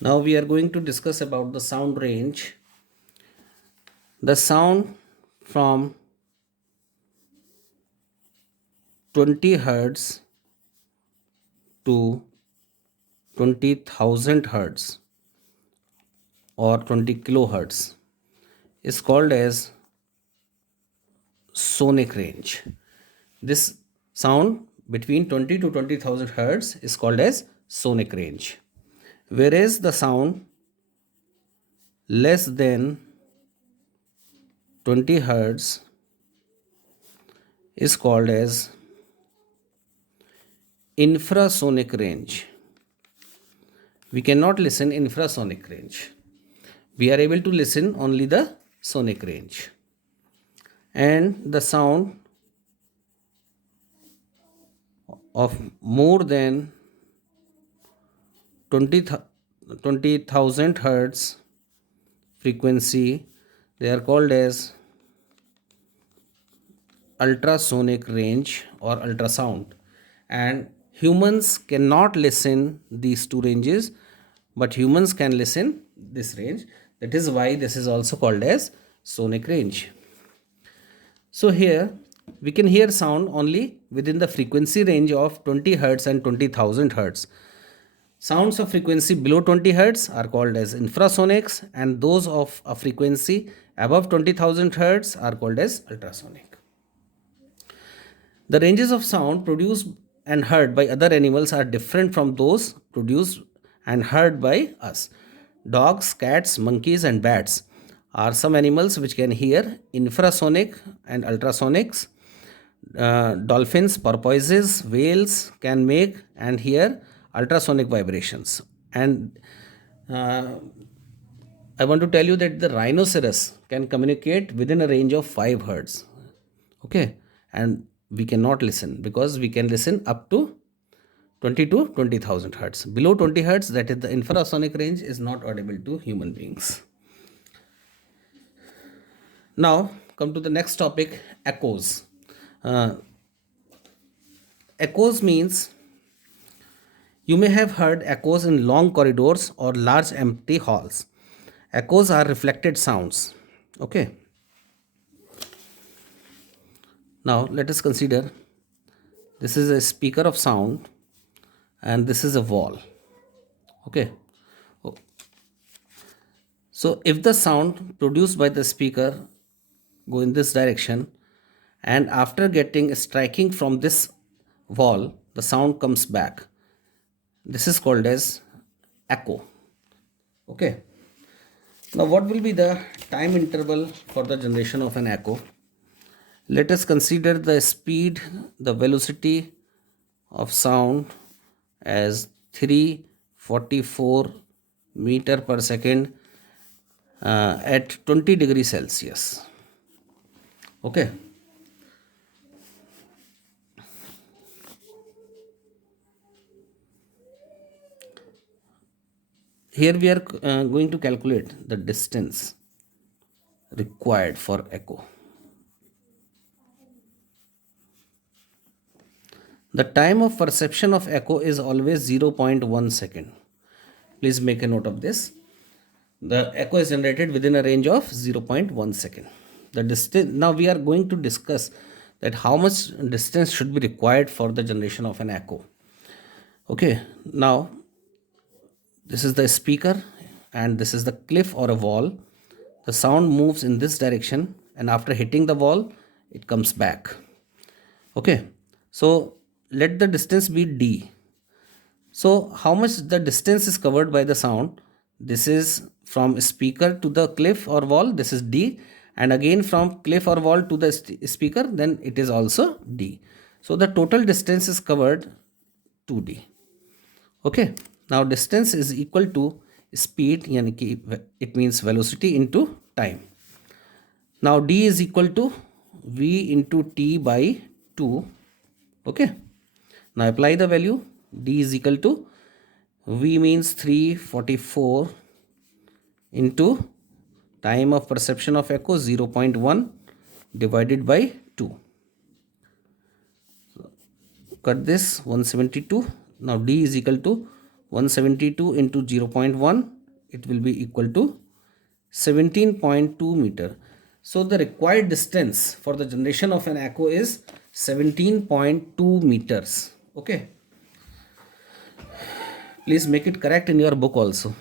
Now we are going to discuss about the sound range. The sound from 20 hertz to 20,000 hertz or 20 kilohertz is called as sonic range. This sound between 20 to 20,000 hertz is called as sonic range. Whereas the sound less than 20 hertz is called as infrasonic range. We cannot listen infrasonic range. We are able to listen only the sonic range. And the sound of more than 20,000 hertz frequency, they are called as ultrasonic range or ultrasound. And humans cannot listen these two ranges, but humans can listen this range. That is why this is also called as sonic range. So here we can hear sound only within the frequency range of 20 hertz and 20,000 hertz. Sounds of frequency below 20 hertz are called as infrasonics, and those of a frequency above 20,000 hertz are called as ultrasonic. The ranges of sound produced and heard by other animals are different from those produced and heard by us. Dogs, cats, monkeys, and bats are some animals which can hear infrasonic and ultrasonics. Dolphins, porpoises, whales can make and hear ultrasonic vibrations. And uh, I want to tell you that the rhinoceros can communicate within a range of 5 hertz. Okay, and we cannot listen because we can listen up to 20 to 20,000 hertz. Below 20 hertz, that is the infrasonic range, is not audible to human beings. Now come to the next topic, echoes. uh, Echoes means you may have heard echoes in long corridors or large empty halls. Echoes are reflected sounds. Okay, now let us consider this is a speaker of sound and this is a wall. Okay, so if the sound produced by the speaker go in this direction, and after getting striking from this wall the sound comes back, this is called as echo. Okay, now what will be the time interval for the generation of an echo? Let us consider the speed, the velocity of sound as 344 meter per second at 20 degrees Celsius. Okay, here we are going to calculate the distance required for echo. The time of perception of echo is always 0.1 second. Please make a note of this. The echo is generated within a range of 0.1 second. The distance, now we are going to discuss that how much distance should be required for the generation of an echo. Okay, now this is the speaker and this is the cliff or a wall. The sound moves in this direction and after hitting the wall it comes back. Okay, so let the distance be d. So how much the distance is covered by the sound? This is from speaker to the cliff or wall, this is d, and again from cliff or wall to the speaker, then it is also d. So the total distance is covered 2d. Okay, now distance is equal to speed, yani ki it means velocity into time. Now d is equal to v into t by 2. Okay, now apply the value. D is equal to v means 344 into time of perception of echo 0.1 divided by 2. So cut this 172. Now D is equal to 172 into 0.1, it will be equal to 17.2 meter. So the required distance for the generation of an echo is 17.2 meters. Okay. Please make it correct in your book also.